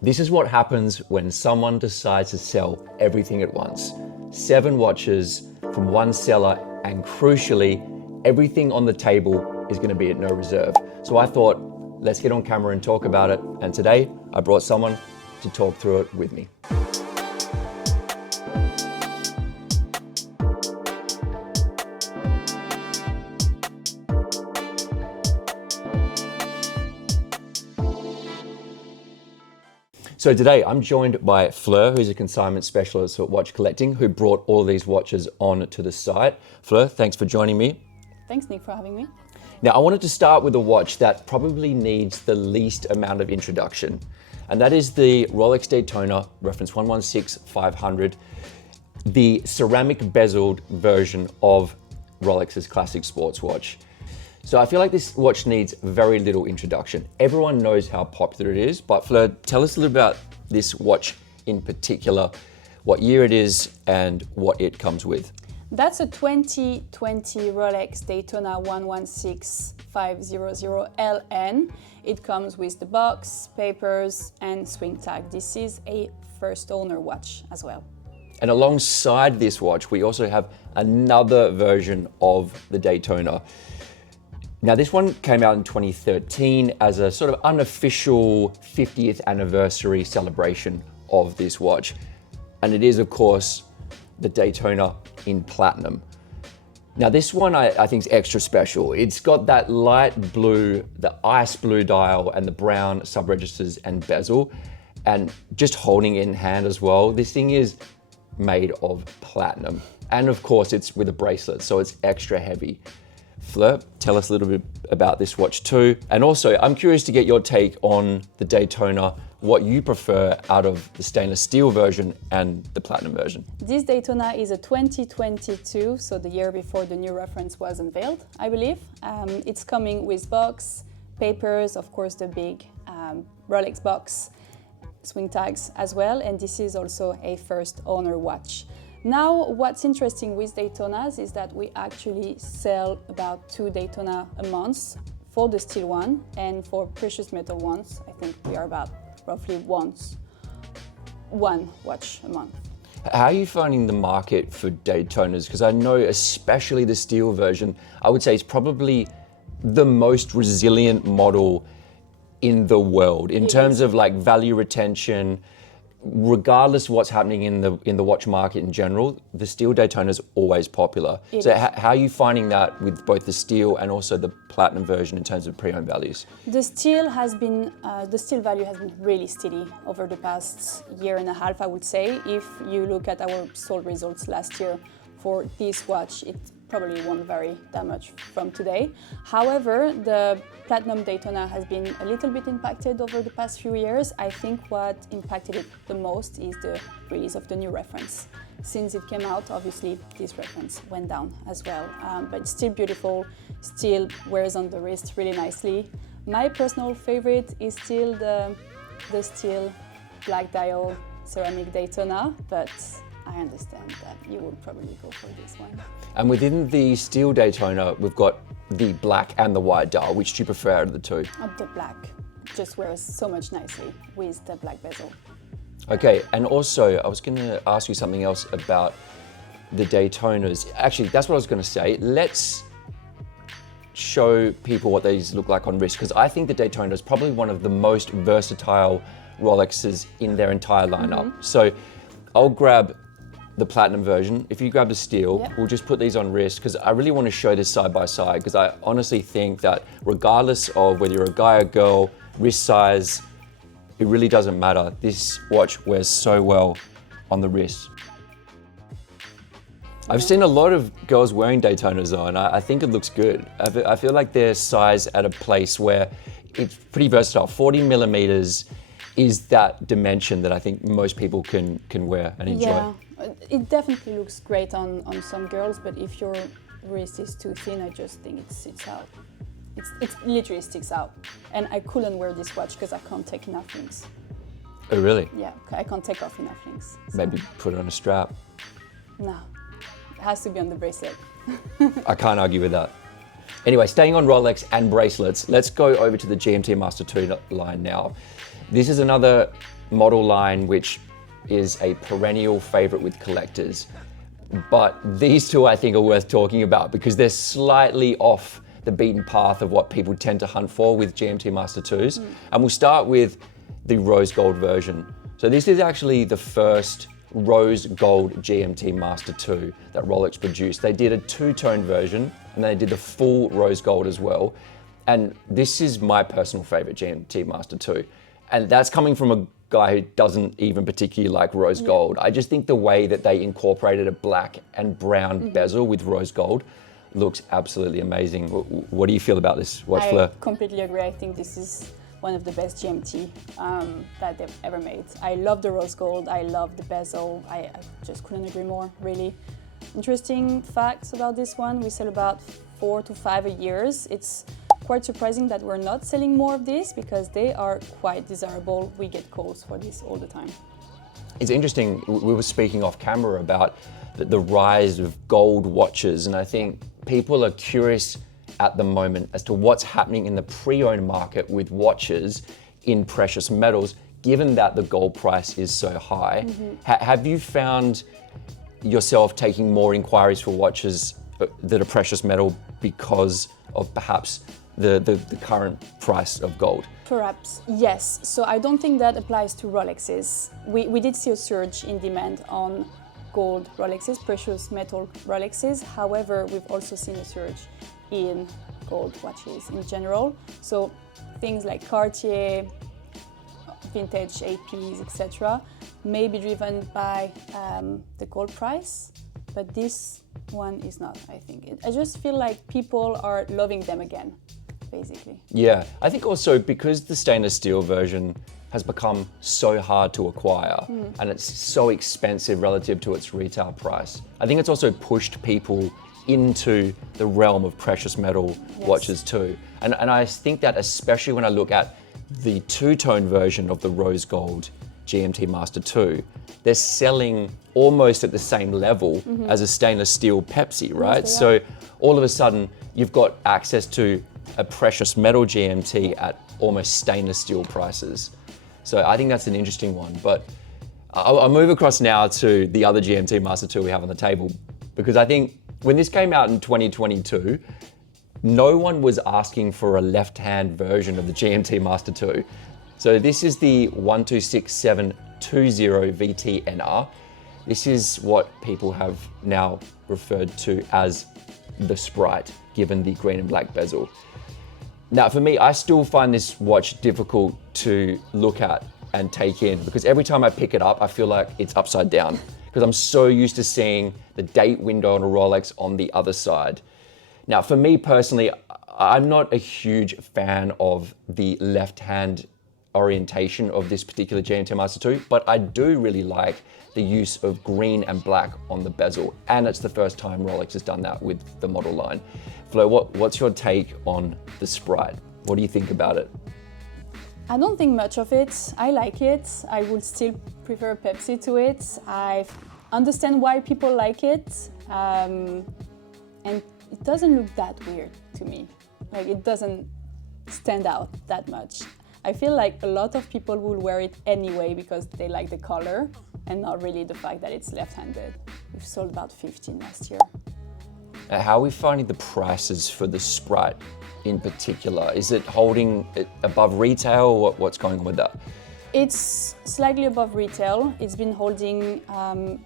This is what happens when someone decides to sell everything at once. 7 watches from one seller, and crucially, everything on the table is going to be at no reserve. So I thought, let's get on camera and talk about it. And today I brought someone to talk through it with me. So today I'm joined by Fleur, who's a consignment specialist at watch collecting, who brought all these watches on to the site. Fleur, thanks for joining me. Thanks, Nick, for having me. Now, I wanted to start with a watch that probably needs the least amount of introduction, and that is the Rolex Daytona, reference 116500, the ceramic bezeled version of Rolex's classic sports watch. So I feel like this watch needs very little introduction. Everyone knows how popular it is, but Fleur, tell us a little about this watch in particular, what year it is and what it comes with. That's a 2020 Rolex Daytona 116500 LN. It comes with the box, papers, and swing tag. This is a first owner watch as well. And alongside this watch, we also have another version of the Daytona. Now, this one came out in 2013 as a sort of unofficial 50th anniversary celebration of this watch. And it is, of course, the Daytona in platinum. Now, this one I think is extra special. It's got that light blue, the ice blue dial, and the brown sub-registers and bezel. And just holding it in hand as well, this thing is made of platinum. And of course, it's with a bracelet, so it's extra heavy. Fleur, tell us a little bit about this watch too. And also, I'm curious to get your take on the Daytona, what you prefer out of the stainless steel version and the platinum version. This Daytona is a 2022, so the year before the new reference was unveiled, I believe. It's coming with box, papers, of course the big Rolex box, swing tags as well, and this is also a first owner watch. Now, what's interesting with Daytonas is that we actually sell about 2 Daytona a month for the steel one, and for precious metal ones, I think we are about roughly one watch a month. How are you finding the market for Daytonas? Because I know especially the steel version, I would say it's probably the most resilient model in the world in terms of like value retention. Regardless of what's happening in the watch market in general, the steel Daytona is always popular. So how are you finding that with both the steel and also the platinum version in terms of pre-owned values? The steel value has been really steady over the past year and a half, I would say. If you look at our sold results last year for this watch, it probably won't vary that much from today. However, the platinum Daytona has been a little bit impacted over the past few years. I think what impacted it the most is the release of the new reference. Since it came out, obviously, this reference went down as well. But it's still beautiful, still wears on the wrist really nicely. My personal favorite is still the steel black dial ceramic Daytona, but I understand that you would probably go for this one. And within the steel Daytona, we've got the black and the white dial. Which do you prefer out of the two? The black just wears so much nicely with the black bezel. Okay, and also I was going to ask you something else about the Daytonas. Actually, that's what I was going to say. Let's show people what these look like on wrist, because I think the Daytona is probably one of the most versatile Rolexes in their entire lineup. So I'll grab the platinum version. If you grab the steel, we'll just put these on wrist, because I really want to show this side by side, because I honestly think that regardless of whether you're a guy or girl, wrist size, it really doesn't matter. This watch wears so well on the wrist. I've seen a lot of girls wearing Daytonas on. I think it looks good. I feel like they're sized at a place where it's pretty versatile. 40 millimeters is that dimension that I think most people can wear and enjoy. Yeah, it definitely looks great on some girls, but if your wrist is too thin, I just think it sticks out. It literally sticks out. And I couldn't wear this watch because I can't take enough links. Oh, really? Yeah, I can't take off enough links. So. Maybe put it on a strap. No, it has to be on the bracelet. I can't argue with that. Anyway, staying on Rolex and bracelets, let's go over to the GMT-Master 2 line now. This is another model line which is a perennial favorite with collectors. But these two I think are worth talking about because they're slightly off the beaten path of what people tend to hunt for with GMT-Master 2s. And we'll start with the rose gold version. So this is actually the first rose gold GMT-Master 2 that Rolex produced. They did a two-tone version and they did the full rose gold as well. And this is my personal favorite GMT-Master 2. And that's coming from a guy who doesn't even particularly like rose gold. I just think the way that they incorporated a black and brown bezel with rose gold looks absolutely amazing. What do you feel about this watch, Fleur? I completely agree. I think this is one of the best GMT that they've ever made. I love the rose gold. I love the bezel. I just couldn't agree more, really. Interesting facts about this one. We sell about 4 to 5 a year. It's quite surprising that we're not selling more of this because they are quite desirable. We get calls for this all the time. It's interesting, we were speaking off camera about the rise of gold watches, and I think people are curious at the moment as to what's happening in the pre-owned market with watches in precious metals, given that the gold price is so high. Have you found yourself taking more inquiries for watches that are precious metal because of perhaps the current price of gold? Perhaps, yes. So I don't think that applies to Rolexes. We did see a surge in demand on gold Rolexes, precious metal Rolexes. However, we've also seen a surge in gold watches in general. So things like Cartier, vintage APs, etc., may be driven by the gold price, but this one is not, I think. I just feel like people are loving them again, basically. Yeah, I think also because the stainless steel version has become so hard to acquire and it's so expensive relative to its retail price. I think it's also pushed people into the realm of precious metal watches too. And I think that especially when I look at the two-tone version of the rose gold GMT-Master 2, they're selling almost at the same level as a stainless steel Pepsi, right? Yes, so all of a sudden you've got access to a precious metal GMT at almost stainless steel prices. So I think that's an interesting one. But I'll move across now to the other GMT-Master 2 we have on the table, because I think when this came out in 2022, no one was asking for a left-hand version of the GMT-Master 2. So this is the 126720 VTNR. This is what people have now referred to as the Sprite, given the green and black bezel. Now, for me, I still find this watch difficult to look at and take in because every time I pick it up, I feel like it's upside down because I'm so used to seeing the date window on a Rolex on the other side. Now, for me personally, I'm not a huge fan of the left-hand orientation of this particular GMT-Master 2, but I do really like the use of green and black on the bezel, and it's the first time Rolex has done that with the model line. Flo, what's your take on the Sprite? What do you think about it? I don't think much of it. I like it. I would still prefer Pepsi to it. I understand why people like it, and it doesn't look that weird to me. Like, it doesn't stand out that much. I feel like a lot of people will wear it anyway because they like the color and not really the fact that it's left-handed. We've sold about 15 last year. How are we finding the prices for the Sprite in particular? Is it holding it above retail? What's going on with that? It's slightly above retail. It's been holding,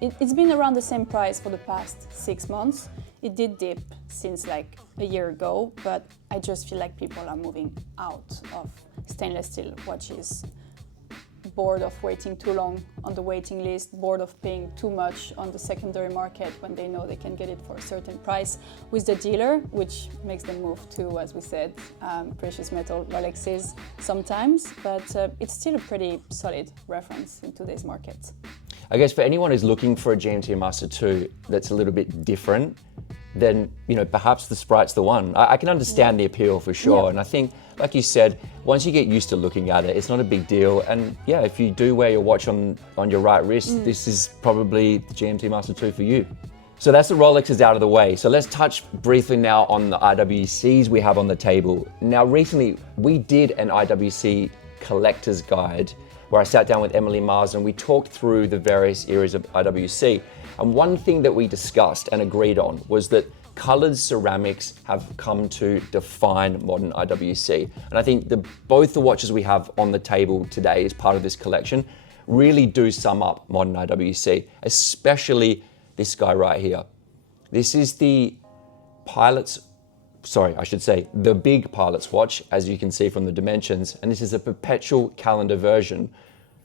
it's been around the same price for the past 6 months. It did dip since like a year ago, but I just feel like people are moving out of stainless steel watches. Bored of waiting too long on the waiting list, bored of paying too much on the secondary market when they know they can get it for a certain price with the dealer, which makes them move to, as we said, precious metal Rolexes sometimes, but it's still a pretty solid reference in today's market. I guess for anyone who's looking for a GMT-Master 2 that's a little bit different, then perhaps the Sprite's the one. I can understand the appeal for sure, and I think, like you said, once you get used to looking at it, it's not a big deal. And yeah, if you do wear your watch on your right wrist, this is probably the GMT-Master 2 for you. So that's the Rolexes out of the way. So let's touch briefly now on the IWCs we have on the table. Now, recently we did an IWC collector's guide where I sat down with Emily Mars and we talked through the various eras of IWC. And one thing that we discussed and agreed on was that colored ceramics have come to define modern IWC. And I think both the watches we have on the table today as part of this collection really do sum up modern IWC, especially this guy right here. This is the the big Pilot's watch, as you can see from the dimensions, and this is a Perpetual Calendar version.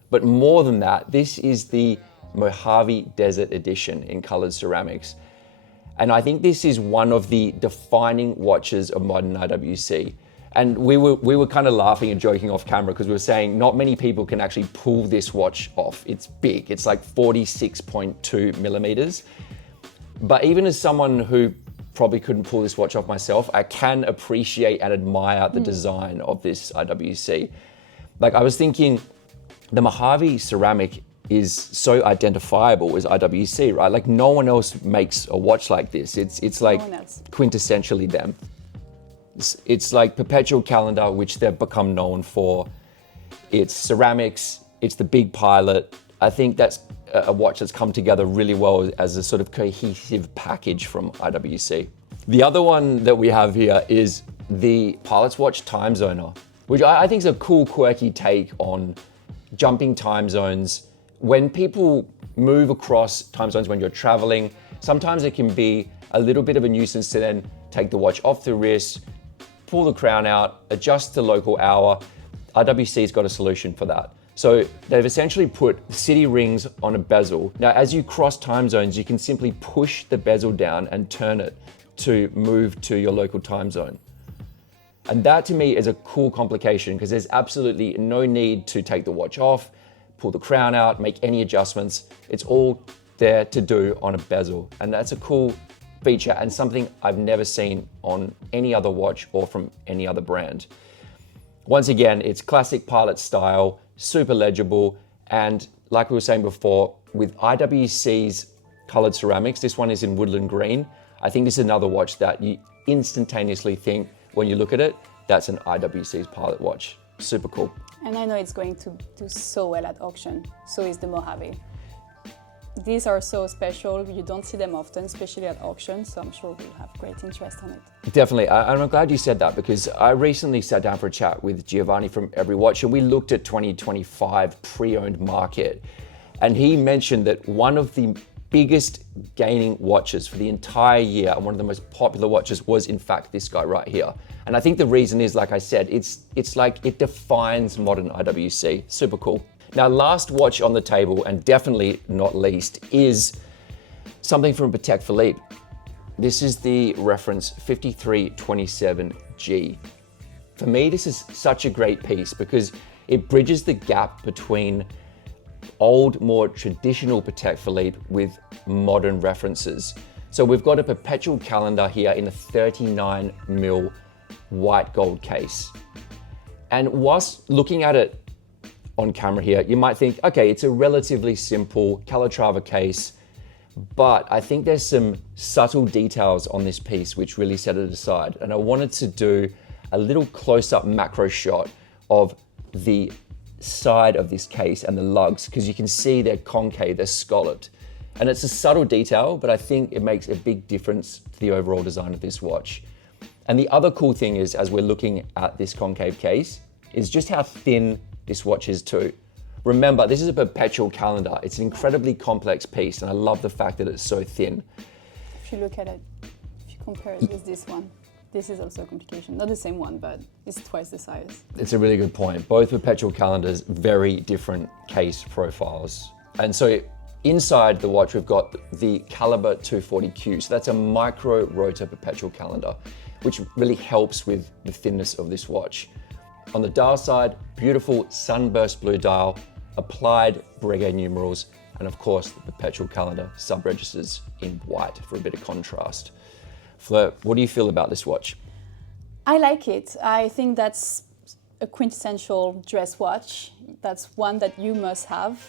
But more than that, this is the Mojave Desert Edition in colored ceramics. And I think this is one of the defining watches of modern IWC. And we were kind of laughing and joking off camera because we were saying not many people can actually pull this watch off. It's big, it's like 46.2 millimeters. But even as someone who probably couldn't pull this watch off myself, I can appreciate and admire the design of this IWC. Like I was thinking, the Mojave ceramic is so identifiable as IWC, right? Like no one else makes a watch like this. It's like quintessentially them. It's like Perpetual Calendar, which they've become known for. It's ceramics, it's the big Pilot. I think that's a watch that's come together really well as a sort of cohesive package from IWC. The other one that we have here is the Pilot's Watch Timezoner, which I think is a cool, quirky take on jumping time zones. When people move across time zones when you're traveling, sometimes it can be a little bit of a nuisance to then take the watch off the wrist, pull the crown out, adjust the local hour. IWC's got a solution for that. So they've essentially put city rings on a bezel. Now, as you cross time zones, you can simply push the bezel down and turn it to move to your local time zone. And that to me is a cool complication because there's absolutely no need to take the watch off, pull the crown out, make any adjustments. It's all there to do on a bezel. And that's a cool feature and something I've never seen on any other watch or from any other brand. Once again, it's classic Pilot style, super legible, and like we were saying before, with IWC's colored ceramics, this one is in Woodland green. I think this is another watch that you instantaneously think, when you look at it, that's an IWC's Pilot watch. Super cool. And I know it's going to do so well at auction. So is the Mojave. These are so special. You don't see them often, especially at auction. So I'm sure we'll have great interest on it. Definitely. And I'm glad you said that because I recently sat down for a chat with Giovanni from Every Watch and we looked at 2025 pre-owned market. And he mentioned that one of the biggest gaining watches for the entire year and one of the most popular watches was in fact this guy right here. And I think the reason is, like I said, it's like it defines modern IWC. Super cool. Now, last watch on the table, and definitely not least, is something from Patek Philippe. This is the reference 5327G. For me, this is such a great piece because it bridges the gap between old, more traditional Patek Philippe with modern references. So we've got a Perpetual Calendar here in a 39mm white gold case. And whilst looking at it on camera here, you might think, okay, it's a relatively simple Calatrava case, but I think there's some subtle details on this piece which really set it aside. And I wanted to do a little close-up macro shot of the side of this case and the lugs, because you can see they're concave, they're scalloped. And it's a subtle detail, but I think it makes a big difference to the overall design of this watch. And the other cool thing is, as we're looking at this concave case, is just how thin this watch is too. Remember, this is a Perpetual Calendar. It's an incredibly complex piece, and I love the fact that it's so thin. If you look at it, if you compare it with this one, this is also a complication. Not the same one, but it's twice the size. It's a really good point. Both Perpetual Calendars, very different case profiles. And so inside the watch, we've got the Caliber 240Q. So that's a micro rotor Perpetual Calendar, which really helps with the thinness of this watch. On the dial side, beautiful sunburst blue dial, applied Breguet numerals, and of course the Perpetual Calendar sub-registers in white for a bit of contrast. Fleur, what do you feel about this watch? I like it. I think that's a quintessential dress watch. That's one that you must have.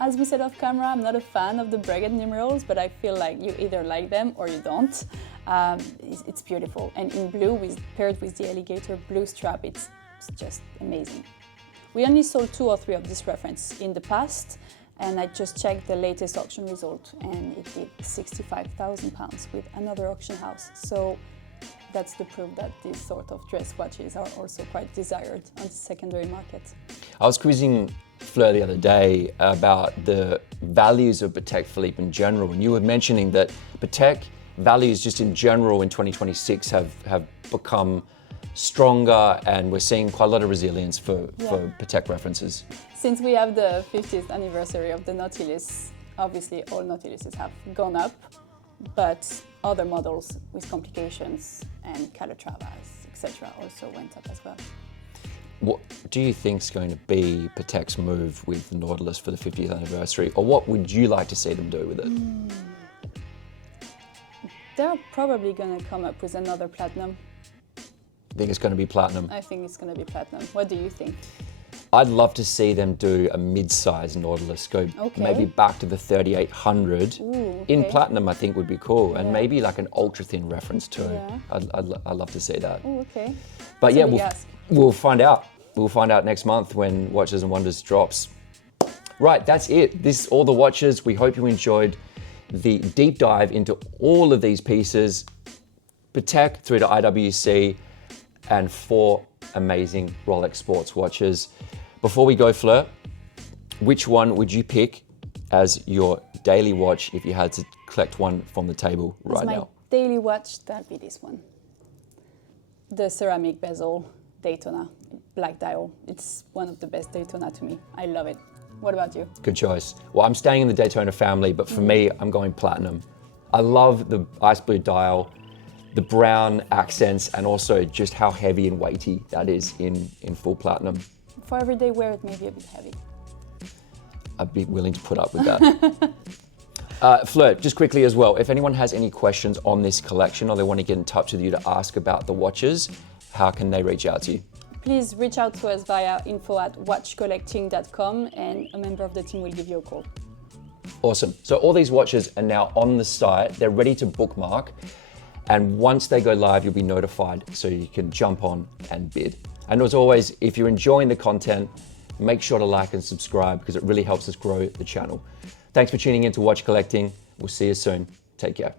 As we said off camera, I'm not a fan of the Breguet numerals, but I feel like you either like them or you don't. It's beautiful. And in blue, paired with the alligator blue strap, it's It's just amazing. We only sold 2 or 3 of this reference in the past, and I just checked the latest auction result, and it did £65,000 with another auction house. So that's the proof that these sort of dress watches are also quite desired on the secondary market. I was quizzing Fleur the other day about the values of Patek Philippe in general, and you were mentioning that Patek values just in general in 2026 have become stronger, and we're seeing quite a lot of resilience for Patek references. Since we have the 50th anniversary of the Nautilus, obviously all Nautiluses have gone up, but other models with complications and Calatravas, etc. also went up as well. What do you think is going to be Patek's move with the Nautilus for the 50th anniversary, or what would you like to see them do with it? They're probably going to come up with another platinum. Think it's going to be platinum? I think it's going to be platinum. What do you think? I'd love to see them do a mid-size Nautilus, go maybe back to the 3800. In platinum. I think would be cool, and maybe like an ultra-thin reference too. I'd love to see that. Oh, okay. But yeah, we'll find out. We'll find out next month when Watches and Wonders drops. Right, that's it. This all the watches. We hope you enjoyed the deep dive into all of these pieces. Patek through to IWC, and 4 amazing Rolex sports watches. Before we go, Fleur, which one would you pick as your daily watch if you had to collect one from the table right now? My daily watch, that'd be this one. The ceramic bezel Daytona, black dial. It's one of the best Daytona to me. I love it. What about you? Good choice. Well, I'm staying in the Daytona family, but for me, I'm going platinum. I love the ice blue dial, the brown accents, and also just how heavy and weighty that is in full platinum. For everyday wear, it may be a bit heavy. I'd be willing to put up with that. Fleur, just quickly as well, if anyone has any questions on this collection or they want to get in touch with you to ask about the watches, how can they reach out to you? Please reach out to us via info@watchcollecting.com, and a member of the team will give you a call. Awesome. So all these watches are now on the site. They're ready to bookmark. And once they go live, you'll be notified so you can jump on and bid. And as always, if you're enjoying the content, make sure to like and subscribe because it really helps us grow the channel. Thanks for tuning in to Watch Collecting. We'll see you soon. Take care.